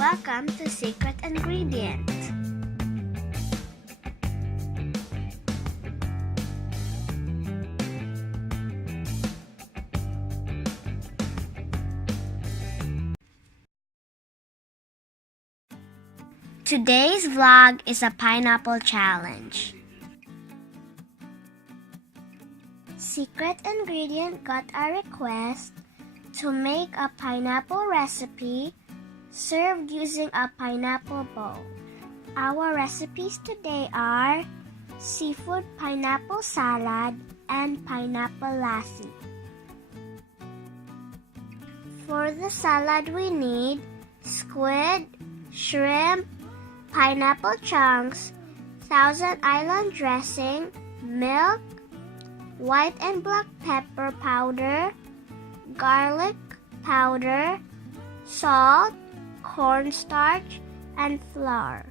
Welcome to Secret Ingredient. Today's vlog is a pineapple challenge. Secret Ingredient got a request to make a pineapple recipe served using a pineapple bowl. Our recipes today are seafood pineapple salad and pineapple lassi. For the salad we need squid, shrimp, pineapple chunks, Thousand Island dressing, milk, white and black pepper powder, garlic powder, salt, cornstarch, and flour.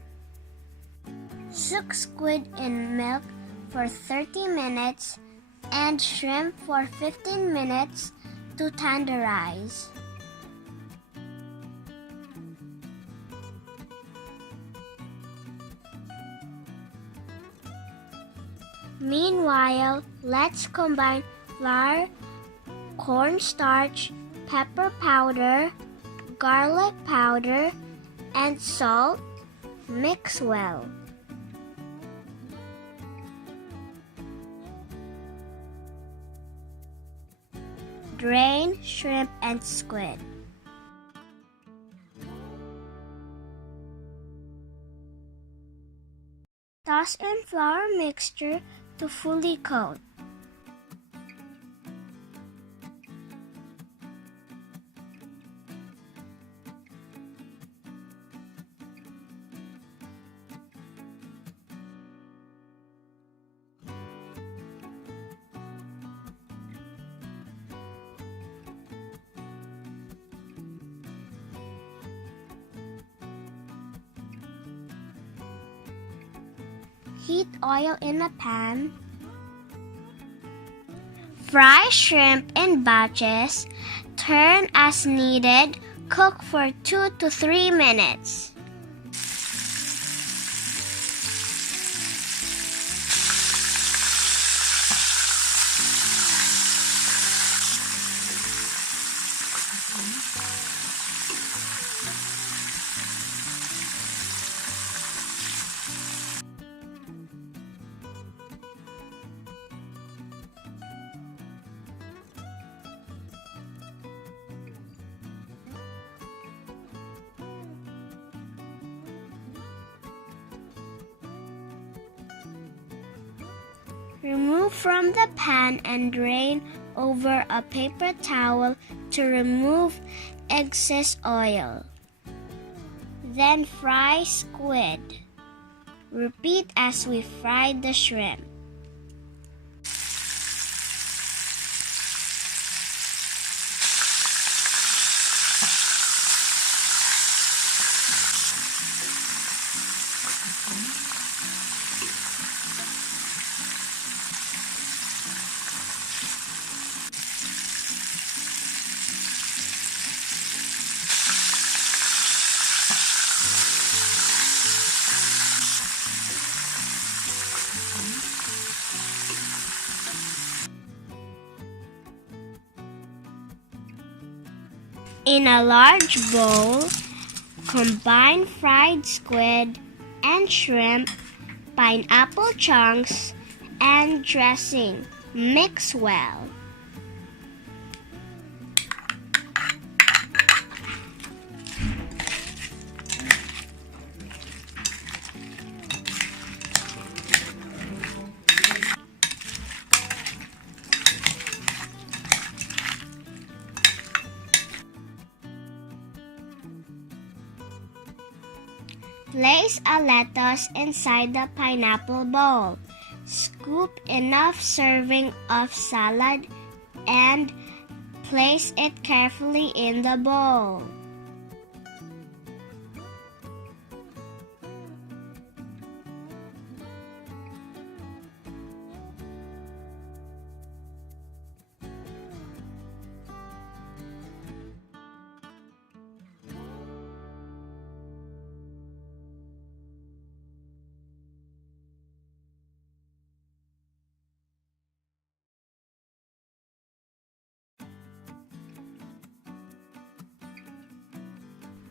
Soak squid in milk for 30 minutes and shrimp for 15 minutes to tenderize. Meanwhile, let's combine flour, cornstarch, pepper powder, garlic powder, and salt. Mix well. Drain shrimp and squid. Toss in flour mixture to fully coat. Heat oil in a pan. Fry shrimp in batches. Turn as needed. Cook for 2 to 3 minutes. Remove from the pan and drain over a paper towel to remove excess oil. Then fry squid. Repeat as we fry the shrimp. In a large bowl, combine fried squid and shrimp, pineapple chunks, and dressing. Mix well. Place a lettuce inside the pineapple bowl. Scoop enough serving of salad and place it carefully in the bowl.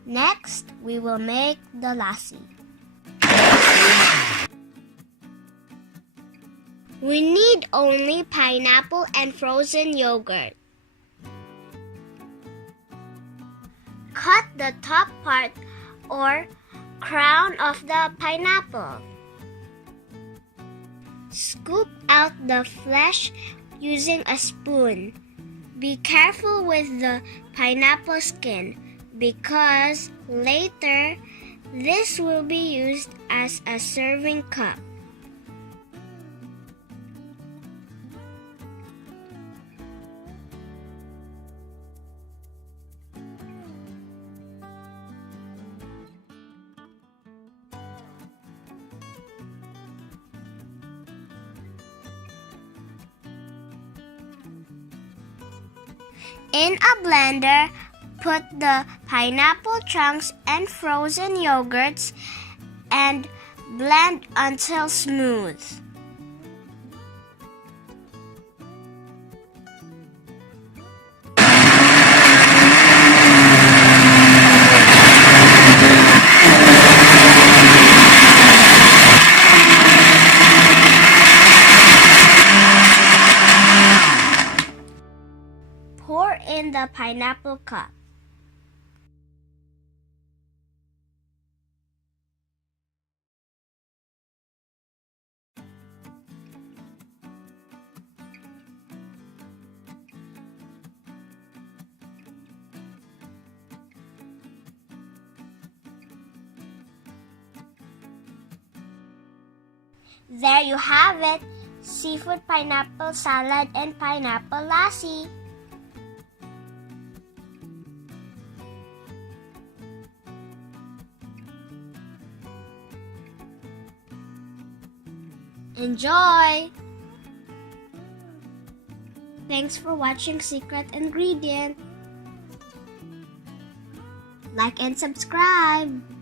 Next, we will make the lassi. We need only pineapple and frozen yogurt. Cut the top part or crown of the pineapple. Scoop out the flesh using a spoon. Be careful with the pineapple skin because later this will be used as a serving cup. In a blender, put the pineapple chunks and frozen yogurts and blend until smooth. Pour in the pineapple cup. There you have it, seafood pineapple salad and pineapple lassi. Enjoy! Thanks for watching Secret Ingredient. Like and subscribe.